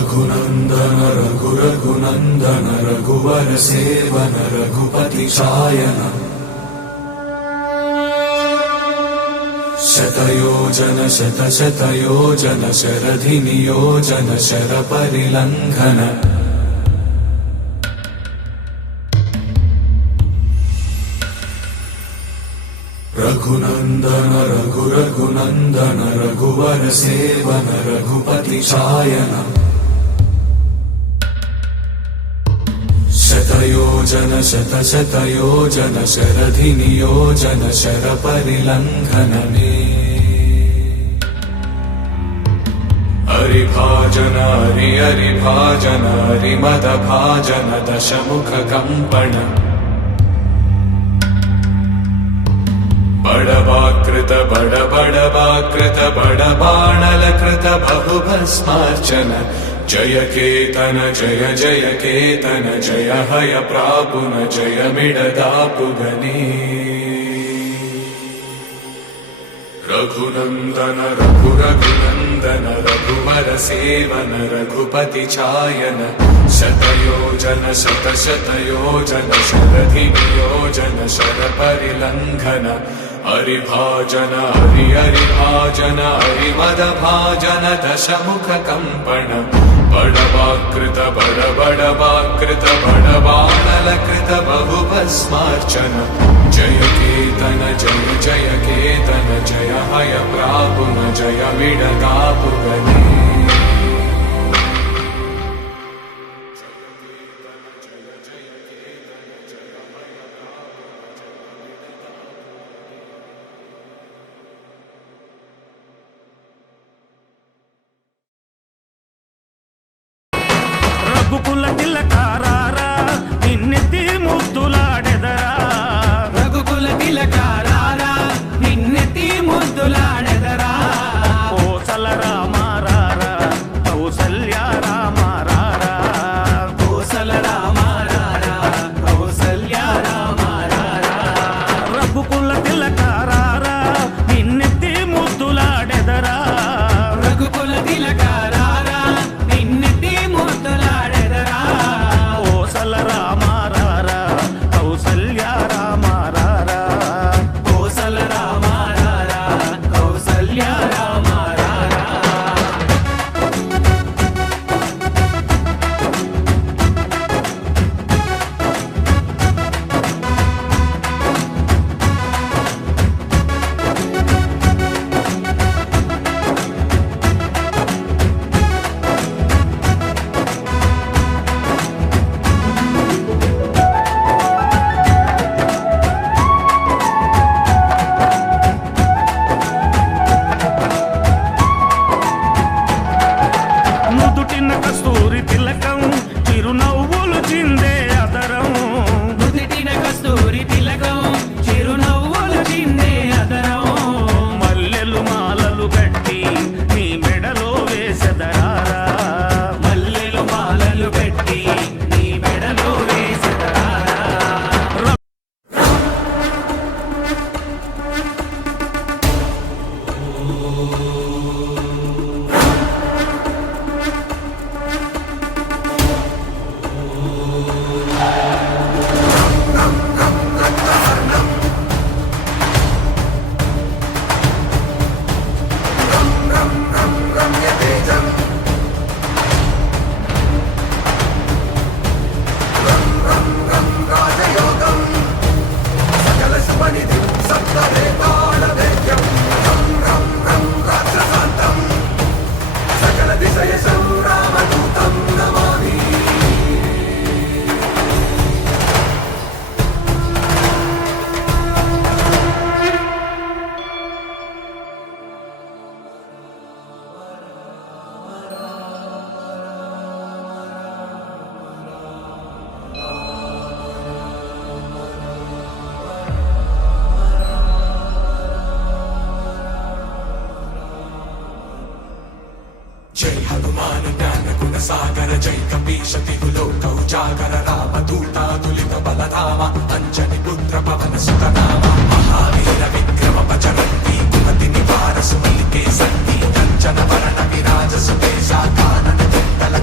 रघुनंदन रघुनंदन रघुवर seven Raghupati Shayan शतयोजन शतशतयोजन शरधि नियोजन sir परिलंघन Raghunandan Raghunandan रघुवर seven Raghupati Shayan शतयोजन शतशतयोजन शरधि नियोजन sir परिलंघन हरिभाजन हरिभाजन हरिमद भाजन दशमुख कंपन बड़वाकृत बड़वाकृत बड़बाणलकृत बहुभस्मार्चन जय केतन जय जय केतन जय हय प्रापुन जय मिडदापुगनी रघुनंदन रघुनंदन रघुवर सेवन रघुपति चायन शतयोजन शतशतयोजन शरधि नियोजन शर परिलंघन हरिभाजन हरिभाजन हरिमद भाजन दशमुख कंपन बड़वाकृत बड़वाकृत बड़बाणलकृत बहुभस्मार्चन जय केतन जय जय केतन जय हय प्रापुन जय मिडदापुगनी రఘుకుల తిలకారారా నిన్నెత్తి ముద్దులాడెదరా రఘుకుల తిలకారారా నిన్నెత్తి ముద్దులాడెదరా కోసల రామారారా కౌసల్య రామారారా కోసల రామారారా కౌసల్య రామారారా రఘుకుల తిలకారారా నిన్నెత్తి ముద్దులాడెదరా రఘుకుల తిలకారారా నిన్నెత్తి ముద్దులాడెదరా కోసల రామారారా కౌసల్య రామారారా కోసల రామారారా కౌసల్య రామారారా నుదుటిన కస్తూరి తిలకం చిరునవ్వులు చిందే అదరం నుదిటిన కస్తూరి తిలకం చిరునవ్వులు చిందే అదరం మల్లెలు మాలలు కట్టి నీ మెడలో వేసెదరారా మల్లెలు మాలలు పెట్టి నీ మెడలో వేసెదరారా जय हनुमान ज्ञान गुण सागर जय कपीश तिहु लोक उजागर राम दूता तुलित बलधामा अंजनी पुत्र पवन सुत नामा महावीर विक्रम बजरंगी कुमति निवार सुमति के संगी कंचन वरण विराज सुबेशा कानन कुंडल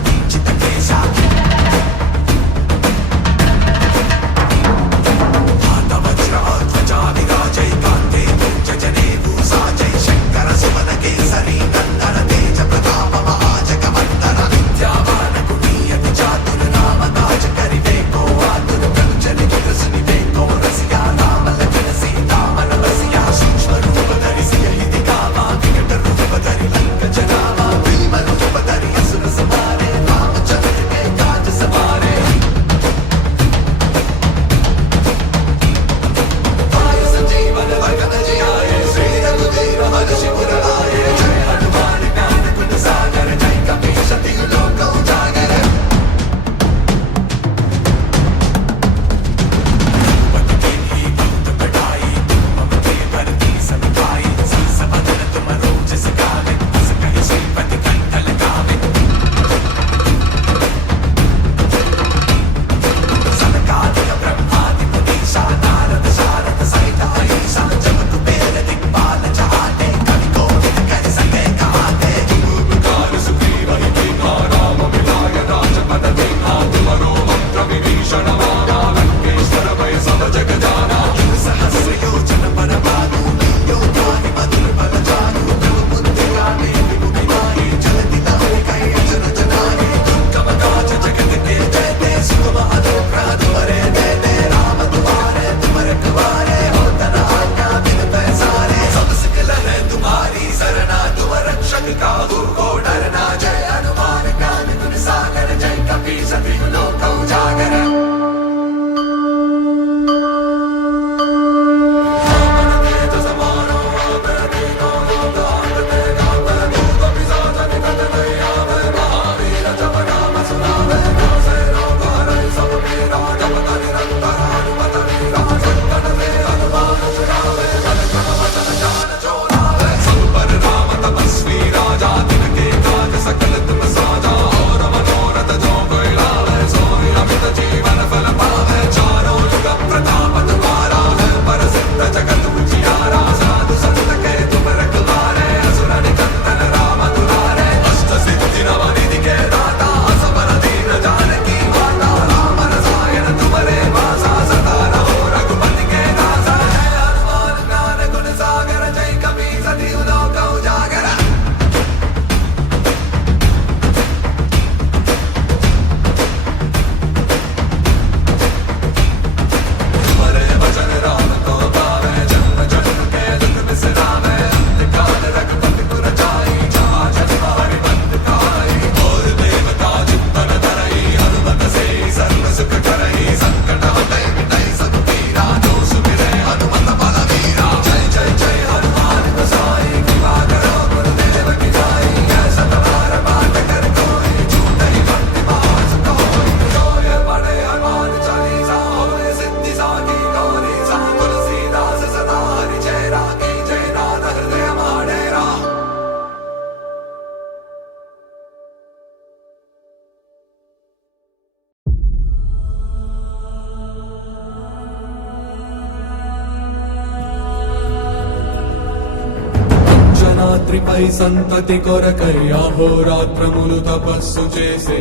అంజనాద్రిపై సంతతి కొరకై అహోరాత్రములు తపస్సు చేసే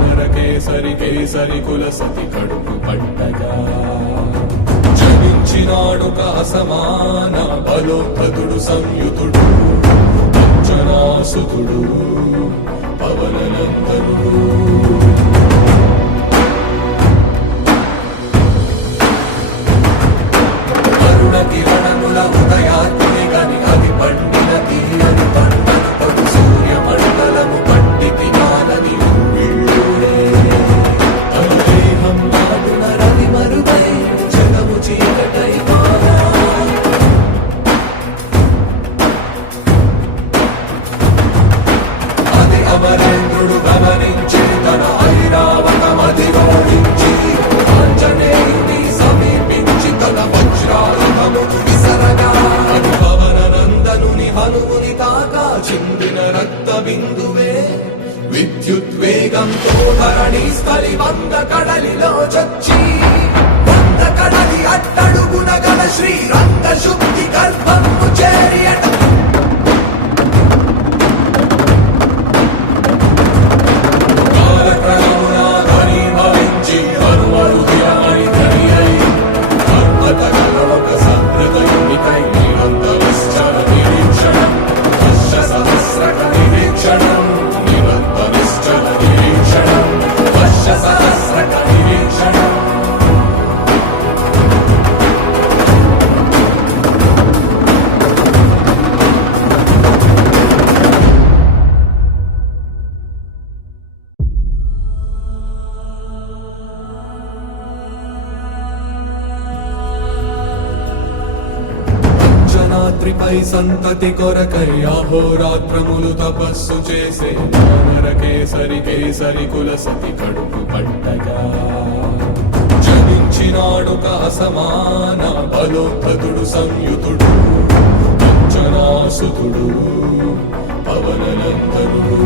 నరకేసరి కేసరి కుల సతి కడుపు పట్టగా జనించినాడు అసమాన బలోద్ధతుడు సంయుతుడు అంజనాసుతుడు పవననందనుడు కిరణముల ఉదయాత్మి గని అది పండిన తీయని పంటను పడు సూర్యమండలము పండితి కాలని ఉళ్ళుడే అనుదేహం నాడున రవి మరుగై జగము చీకటై మారా అది అమరేంద్రుడు గమనించి తన ఐరావతమది ఓడించి ఆంజనేయుని సమీపించి తన వజ్రాయుధమును విసరగా అది పవననందనుని హనుముని తాకా చిందిన రక్త బిందువే విద్యుద్వేగంతో ధరణి స్థలి వంద కడలిలో చచ్చి వంద కడలి అట్టడుగున గల శ్రీరంగ శుద్ధి గర్భము చేరియట రాత్రిపై సంతతి కొరకై అహోరాత్రములు తపస్సు చేసే నరకేసరి కేసరి కుల సతి కడుపు పట్టగా జనించినాడు అసమాన బలోద్ధతుడు సంయుతుడు అంజనాసుతుడు పవననందనుడు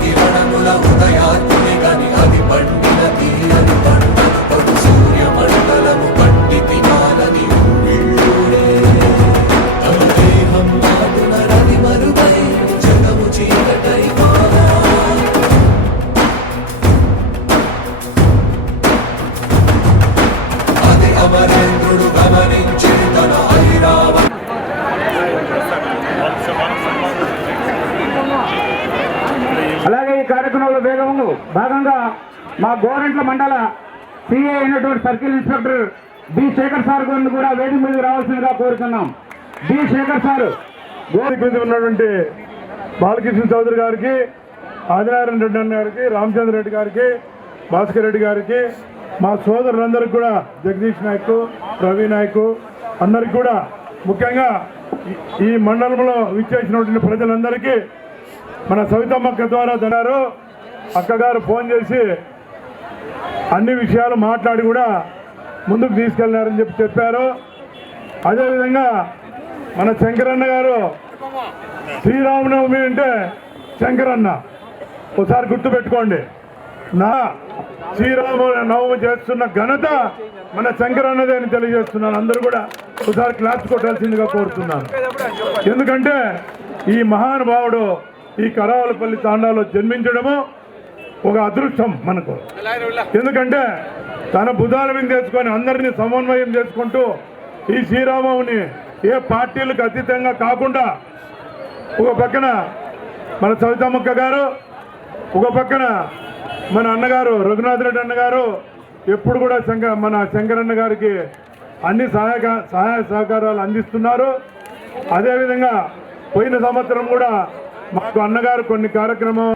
కిరణముల ఉదయాత్మి గని అది పండిన తీయని పంటను పడు సూర్యమండలము పండితి కాలని ఉళ్ళుడే అనుదేహం నాడున రవి మరుగై జగము చీకటై మారా అది అమరేంద్రుడు గమనించి తన ఐరావత అలాగే ఈ కార్యక్రమంలో భాగంగా మా గోరంట్ల మండల సిఐ అయినటువంటి circle inspector B Shekhar sir గారిని కూడా వేదిక మీదకి రావాల్సిందిగా కోరుతున్నాం. బి శేఖర్ సార్ వేదిక మీద ఉన్నటువంటి బాలకృష్ణ చౌదరి గారికి, ఆదినారాయణ రెడ్డి అన్న గారికి, రామచంద్ర రెడ్డి గారికి, భాస్కర్ రెడ్డి గారికి, మా సోదరులందరికీ కూడా జగదీష్ నాయక్, రవి నాయక్ అందరికి కూడా, ముఖ్యంగా ఈ మండలంలో విచ్చేసినటువంటి ప్రజలందరికీ మన సవితమ్మక్క ద్వారా తనారు అక్కగారు ఫోన్ చేసి అన్ని విషయాలు మాట్లాడి కూడా ముందుకు తీసుకెళ్ళినారని చెప్పారు. అదేవిధంగా మన శంకరన్న గారు శ్రీరామనవమి అంటే శంకరన్న ఒకసారి గుర్తుపెట్టుకోండి. నా శ్రీరామనవమి చేస్తున్న ఘనత మన శంకరన్నదే అని తెలియజేస్తున్నాను. అందరూ కూడా ఒకసారి క్లాస్ కొట్టాల్సిందిగా కోరుతున్నాను. ఎందుకంటే ఈ మహానుభావుడు ఈ కరావలపల్లి తాండాలో జన్మించడము ఒక అదృష్టం మనకు. ఎందుకంటే తన భుజాల మీద తెచ్చుకొని అందరినీ సమన్వయం చేసుకుంటూ ఈ శ్రీరామని ఏ పార్టీలకు అతీతంగా కాకుండా ఒక పక్కన మన సవితమ్మక్క గారు, ఒక పక్కన మన అన్నగారు రఘునాథ్ రెడ్డి అన్నగారు ఎప్పుడు కూడా మన శంకరన్న గారికి అన్ని సహాయ సహకారాలు అందిస్తున్నారు. అదేవిధంగా పోయిన సంవత్సరం కూడా మాకు అన్నగారు కొన్ని కార్యక్రమం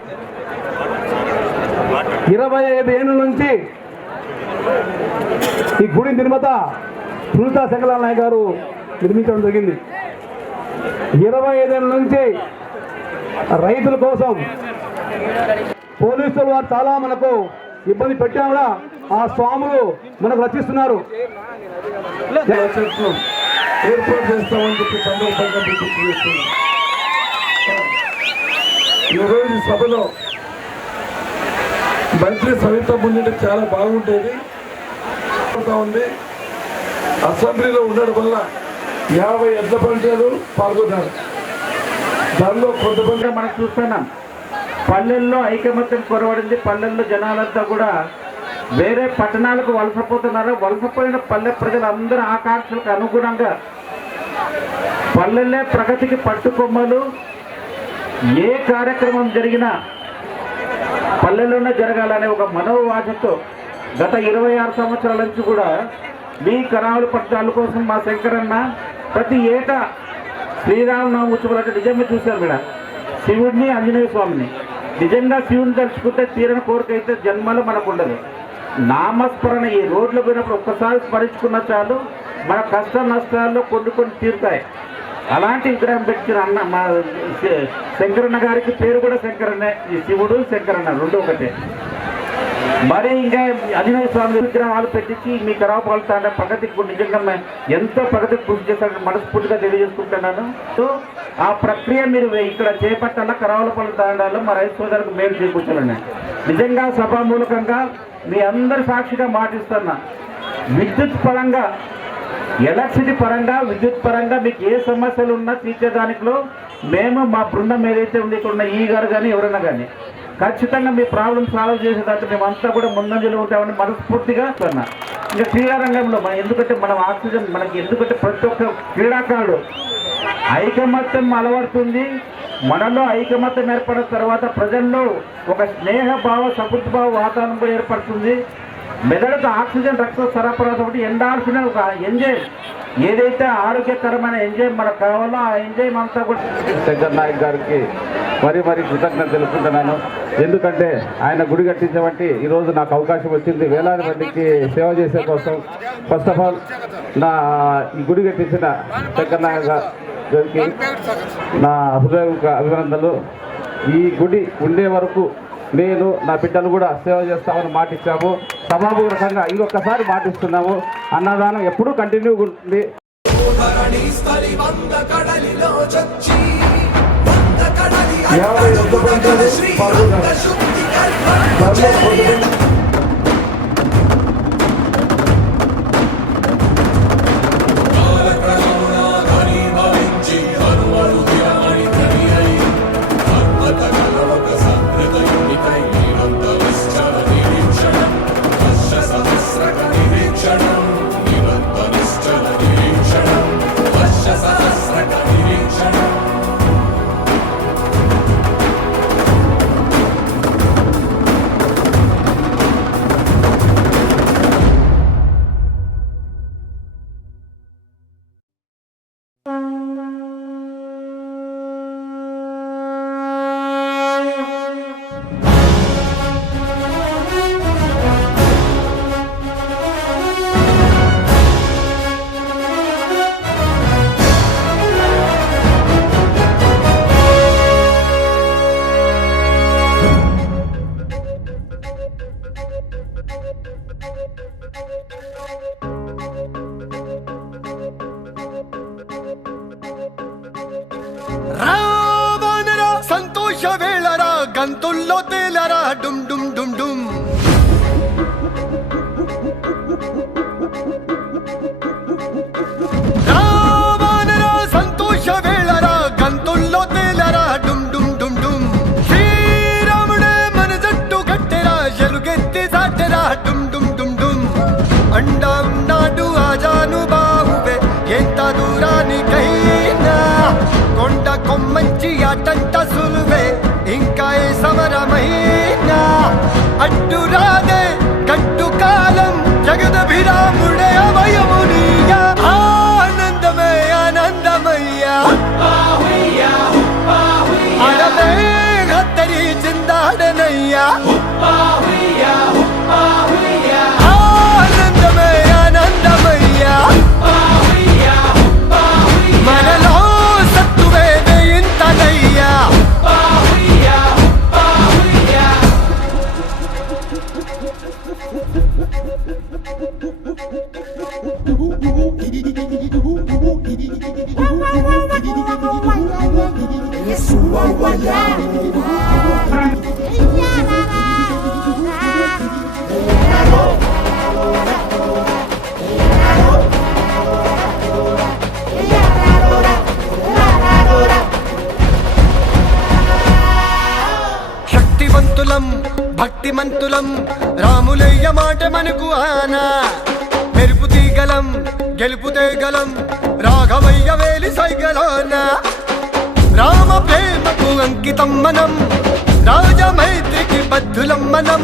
25 ఏళ్ళ నుంచి ఈ గుడి నిర్మాత సునీతా శంకరలాల్ నాయక్ గారు నిర్మించడం జరిగింది. 25 ఏళ్ళ నుంచి రైతుల కోసం పోలీసులు వారు చాలా మనకు ఇబ్బంది పెట్టినా కూడా ఆ స్వాములు మనకు రక్షిస్తున్నారు. ఏర్పాటు చేస్తామని చెప్పి సందర్భంగా గుర్తు చేస్తున్నాం. ఈరోజు సభలో మంత్రి సవిత ముందు చాలా బాగుండేది. ఉంది. అసెంబ్లీలో ఉండడం వల్ల 50 ఎడ్ల పంచాలు పాల్గొన్నారు. దానిలో కొంతమంది మనం చూస్తున్నాం పల్లెల్లో ఐకమత్యం కొరవడింది. పల్లెల్లో జనాలంతా కూడా వేరే పట్టణాలకు వలసపోతున్నారు. వలసపోయిన పల్లె ప్రజలందరూ ఆకాంక్షలకు అనుగుణంగా పల్లెల్లే ప్రగతికి పట్టుకొమ్మలు. ఏ కార్యక్రమం జరిగినా పల్లెల్లోనే జరగాలనే ఒక మనోవాచతో గత 26 సంవత్సరాల నుంచి కూడా మీ కరావుల పట్టాల కోసం మా శంకరన్న ప్రతి ఏటా శ్రీరామనవమి ఉత్సవాలు నిజంగా చూశారు మేడం. శివుడిని ఆంజనేయ స్వామిని నిజంగా శివుని తలుచుకుంటే తీరని కోరిక అయితే జన్మలో మనకు ఉండదు. నామస్మరణ ఈ రోడ్లు పోయినప్పుడు ఒక్కసారి స్మరించుకున్న చాలు మన కష్ట నష్టాల్లో కొన్ని తీరుతాయి. అలాంటి విగ్రహం పెట్టిన అన్న మా శంకరన్న గారికి పేరు కూడా శంకరన్నే. ఈ శివుడు శంకరన్న రెండు ఒకటే. మరి ఇంకా ఆంజనేయ స్వామి విగ్రహాలు పెట్టించి మీ కరావు పాలుతా ప్రగతికి నిజంగా ఎంతో ప్రగతికి కృషి చేస్తారని మనస్ఫూర్తిగా తెలియజేసుకుంటున్నాను. సో ఆ ప్రక్రియ మీరు ఇక్కడ చేపట్టాల కరావుల పనులు తాండాలో మా రైతు సోదరులకు మేలు చేకూర్చాలని నిజంగా సభామూలకంగా మీ అందరి సాక్షిగా మాటిస్తున్నా. విద్యుత్ పరంగా ఎలక్ట్రిసిటీ పరంగా విద్యుత్ పరంగా మీకు ఏ సమస్యలు ఉన్నా తీర్చేదానిలో మేము మా బృందం ఏదైతే ఉంది ఇక్కడ ఉన్న ఈ గారు కానీ ఎవరైనా కానీ ఖచ్చితంగా మీ ప్రాబ్లం సాల్వ్ చేసేదానికి మేమంతా కూడా ముందంజలో ఉంటామని మనస్ఫూర్తిగా అన్నా. ఇంకా క్రీడారంగంలో ఎందుకంటే మనం ఆక్సిజన్ మనకి ఎందుకంటే ప్రతి ఒక్క క్రీడాకారుడు ఐకమత్యం అలవడుతుంది. మనలో ఐకమత్యం ఏర్పడిన తర్వాత ప్రజల్లో ఒక స్నేహ భావ సపృద్ధి భావ వాతావరణం కూడా ఏర్పడుతుంది. మెదడుకు ఆక్సిజన్ రక్త సరఫరా ఒకటి ఎండాల్సిన ఒక ఎంజైమ్ ఏదైతే ఆరోగ్యకరమైన ఎంజైమ్ మనకు కావాలో ఆ ఎంజైమ్ అంతా కూడా శంకర్ నాయక్ గారికి మరీ కృతజ్ఞత తెలుపుకుంటున్నాను. ఎందుకంటే ఆయన గుడి కట్టించబట్టి ఈరోజు నాకు అవకాశం వచ్చింది వేలాది మందికి సేవ చేసే కోసం. ఫస్ట్ ఆఫ్ ఆల్ నా ఈ గుడి కట్టించిన శంకర్ నాయక్ గారికి నా హృదయపూర్వక అభినందనలు. ఈ గుడి ఉండే వరకు నేను నా బిడ్డలు కూడా సేవ చేస్తామని మాటిచ్చాము. సభాపూర్వకంగా ఇంకొకసారి మాటిస్తున్నాము. అన్నదానం ఎప్పుడూ కంటిన్యూగా ఉంటుంది. సంతోష వేళరా గంతుల్లో తేలరా డుమ్ డుమ్ డుమ్ డుమ్. రావణరా సంతోష వేళరా గంతుల్లో తేలరా డుమ్ డుమ్ డుమ్ డుమ్. శ్రీరాముడే మన జట్టు కట్టెరా ఎలుగెత్తి సాటెరా డుమ్ డుమ్ డుమ్ డుమ్. అండా ఉన్నాడు ఆజాను బాహువే ఎంత దూరానికైనా. కొండ కొమ్మంచి అటంట సులువే ఇంకా ఏ సమరమైనా. అడ్డు రాదే గట్టు కాలం జగదభిరాముడే అభయమునియా. ఆనందమే ఆనందమయ్యా అరవే హత్తరి చిందాడనయ్యా. ఆనందమే ఆనందమయ్యా మనలో సత్తువేదే ఇంతనయ్యా. రాములయ్య మాట మనకు ఆనా మెరుపు తీగలం గెలుపుతే గలం రాఘవయ్య వేలి సైగలోన రామ ప్రేమకు అంకితం మనం రాజమైత్రికి బద్ధులం మనం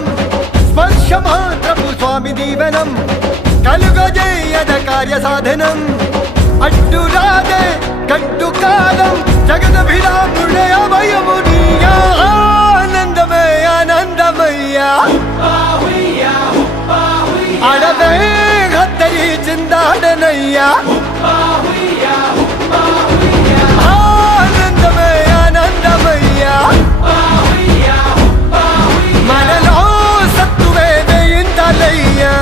స్పర్శ మాత్రపు స్వామి దీవెనం కలుగజేయద కార్య సాధనం అడ్డురాదే గడ్డు కాలం జగదభిరాముడే అభయమునియా ఆనందమే ఆనందమయ్యా అడవే హత్తరి చిందాడనయ్యా ఆనందమే ఆనందమయ్యా మనలో సత్తువే వేయిందలయ్యా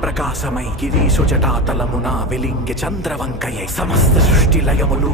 ప్రకాశమై గిరీశు జటాతలమున వెలింగె చంద్రవంకయై సమస్త సృష్టి లయములు